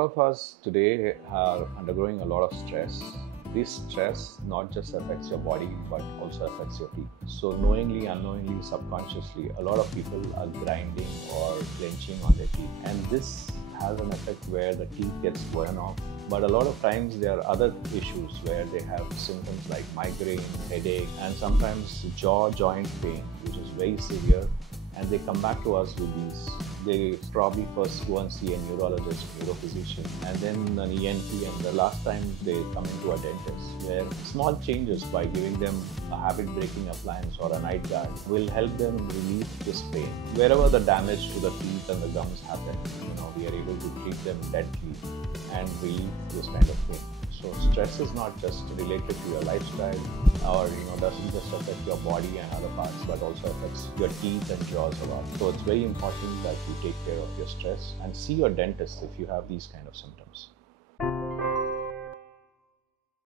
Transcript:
A lot of us today are undergoing a lot of stress. This stress not just affects your body but also affects your teeth. So knowingly, unknowingly, subconsciously, a lot of people are grinding or clenching on their teeth. And this has an effect where the teeth gets worn off. But a lot of times there are other issues where they have symptoms like migraine, headache, and sometimes jaw joint pain, which is very severe. And they come back to us with these. They probably first go and see a neurologist, neurophysician, and then an ENT, and the last time they come into a dentist, where small changes by giving them a habit-breaking appliance or a night guard will help them relieve this pain. Wherever the damage to the teeth and the gums happen, we are able to treat them deadly and relieve this kind of pain. So stress is not just related to your lifestyle or doesn't just affect your body and other parts, but also affects your teeth and jaws a lot. So it's very important that you take care of your stress and see your dentist if you have these kind of symptoms.